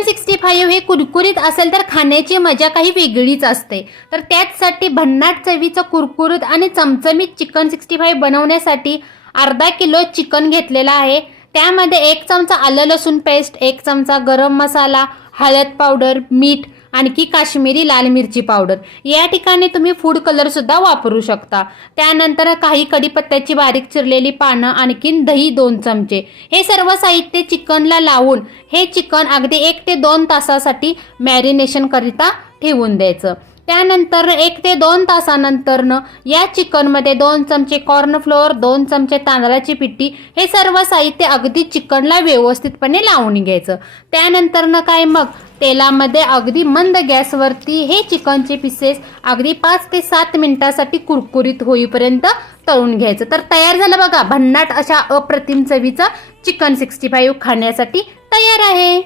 Chicken 65 हे कुरकुरीत असेल तर खाण्याची मजा काही वेगळीच असते। तर त्याचसाठी भन्नाट चवीचं कुरकुरीत आणि चमचमीत चिकन 65 बनवण्यासाठी अर्धा किलो चिकन घेतलेला आहे। त्यामध्ये 1 चमचा आलं लसूण पेस्ट, 1 चमचा गरम मसाला, हळद पावडर, मीठ, आणखी काश्मीरी लाल मिरची पावडर। या ठिकाणी तुम्ही फूड कलर सुद्धा वापरू शकता। त्यानंतर काही कढीपत्त्याची बारीक चिरलेली पानं, आणखीन दही 2 चमचे। हे सर्व साहित्य चिकनला लावून हे चिकन अगदी 1 ते 2 तासासाठी मॅरिनेशन करिता ठेवून द्यायचं। त्यानंतर 1 ते 2 तासानंतर या चिकनमध्ये 2 चमचे कॉर्नफ्लोअर, 2 चमचे तांदळाची पिठी, हे सर्व साहित्य अगदी चिकनला व्यवस्थितपणे लावून घ्यायचं। त्यानंतर काय मग तेलामध्ये अगदी मंद गॅसवरती हे चिकनचे पीसेस अगदी 5 ते 7 मिनिटासाठी कुरकुरीत होईपर्यंत तळून घ्यायचं। तर तयार झालं बघा, भन्नाट अशा अप्रतिम चवीचं चिकन 65 खाण्यासाठी तयार आहे।